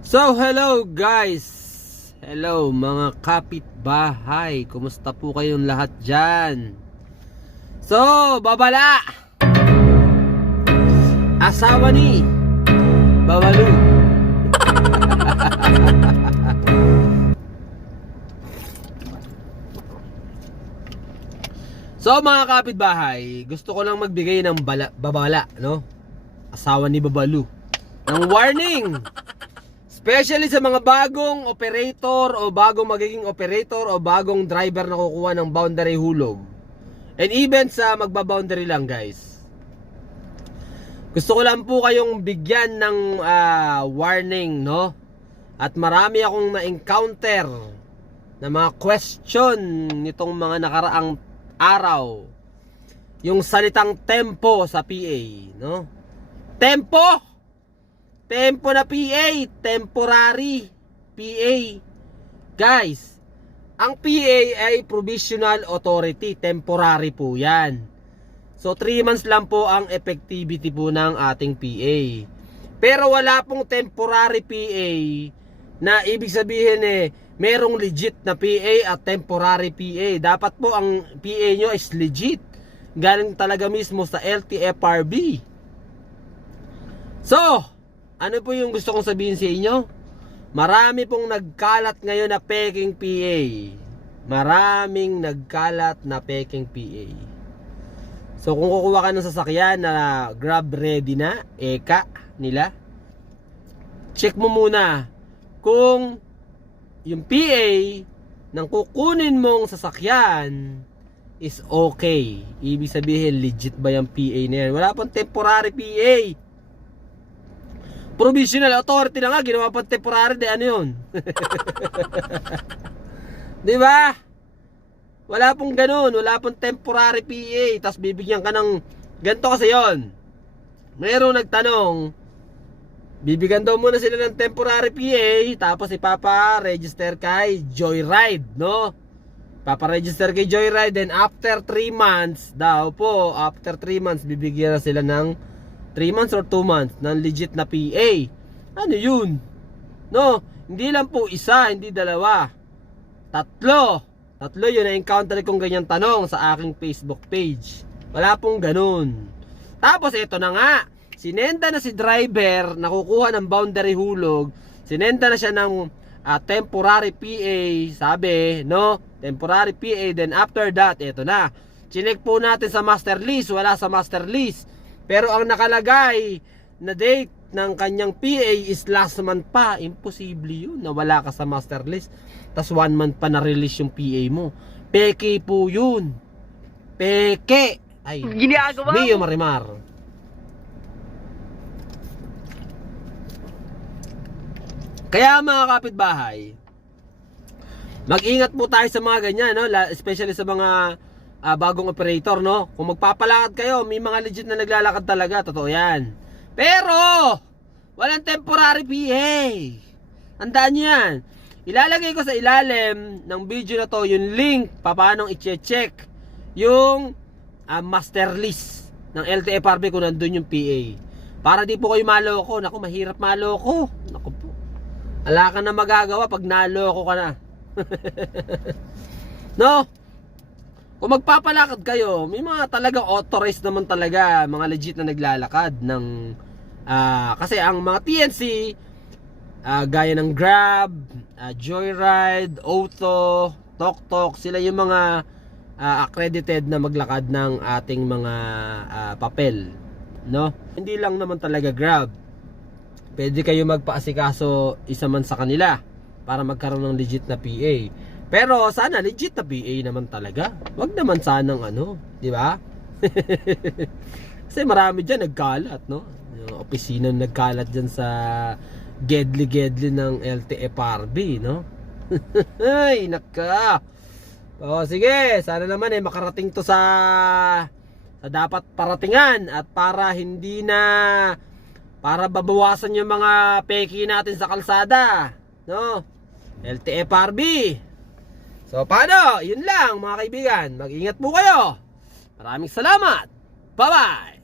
So, hello guys! Hello mga kapitbahay! Kumusta po kayong lahat dyan? So, babala! Asawa ni Babalu. So mga kapitbahay, gusto ko lang magbigay ng babala, no? Asawa ni Babalu ng warning, especially sa mga bagong operator o bagong magiging operator o bagong driver na kukuha ng boundary hulog, and even sa magba-boundary lang guys. Gusto ko lang po kayong bigyan ng warning, no? At marami akong na-encounter na mga question nitong mga nakaraang araw. Yung salitang tempo sa PA, no? Tempo! Tempo na PA, temporary PA. Guys, ang PA ay provisional authority, temporary po yan. So 3 months lang po ang effectivity po ng ating PA. Pero wala pong temporary PA na ibig sabihin merong legit na PA at temporary PA. Dapat po ang PA nyo is legit. Galing talaga mismo sa LTFRB. So, ano po yung gusto kong sabihin sa inyo? Marami pong nagkalat ngayon na peking PA. Maraming nagkalat na peking PA. So kung kukuha ka ng sasakyan na grab ready na, eka nila, check mo muna kung yung PA ng kukunin mong sasakyan is okay. Ibig sabihin legit ba yung PA na yan? Wala pang temporary PA. Provisional authority na nga, ginawa pang temporary, ano yun? Diba? Wala pong ganun, wala pong temporary PA. Tapos bibigyan ka ng ganito kasi yon. Mayroong nagtanong, bibigyan daw muna sila ng temporary PA, tapos ipapa-register kay Joyride, no? Papa-register kay Joyride, then after 3 months daw po, after 3 months bibigyan na sila ng 3 months or 2 months ng legit na PA. Ano yun? No, hindi lang po isa, hindi dalawa, tatlo yun na-encounter kong ganyan tanong sa aking Facebook page. Wala pong ganun. Tapos ito na nga, sinenda na si driver na kukuha ng boundary hulog, sinenda na siya ng temporary PA, sabi, no? Temporary PA, then after that, ito na. Chinek po natin sa master list, wala sa master list. Pero ang nakalagay na date ng kanyang PA is last month pa. Imposible yun na wala ka sa master list, tas 1 month pa na-release yung PA mo. Peke po yun. Peke. Ay, ginagawa Mio Marimar. Kaya mga kapitbahay, mag-ingat po tayo sa mga ganyan, no? Especially sa mga bagong operator, no? Kung magpapalakad kayo, may mga legit na naglalakad talaga, totoo yan. Pero walang temporary PA. Tandaan nyo yan. Ilalagay ko sa ilalim ng video na to yung link paano i-check yung master list ng LTFRB kung nandun yung PA. Para di po kayo maloko. Naku, mahirap maloko. Naku po, wala ka na magagawa pag naloko ka na. No? Kung magpapalakad kayo, may mga talagang authorized naman talaga, mga legit na naglalakad ng kasi ang mga TNC gaya ng Grab, Joyride, Auto, TokTok, sila yung mga accredited na maglakad ng ating mga papel, no? Hindi lang naman talaga Grab. Pwede kayo magpaasikaso isa man sa kanila para magkaroon ng legit na PA. Pero sana legit na PA naman talaga. Wag naman sanang di ba? Kasi marami diyan nagkalat, no? Yung opisina nagkalat diyan sa gedli ng LTFRB, no? Ay, naka. O sige, sana naman makarating to sa dapat paratingan, at para hindi na babawasan yung mga peki natin sa kalsada, no? LTFRB. So paano? Yun lang mga kaibigan. Mag-ingat po kayo. Maraming salamat. Bye-bye.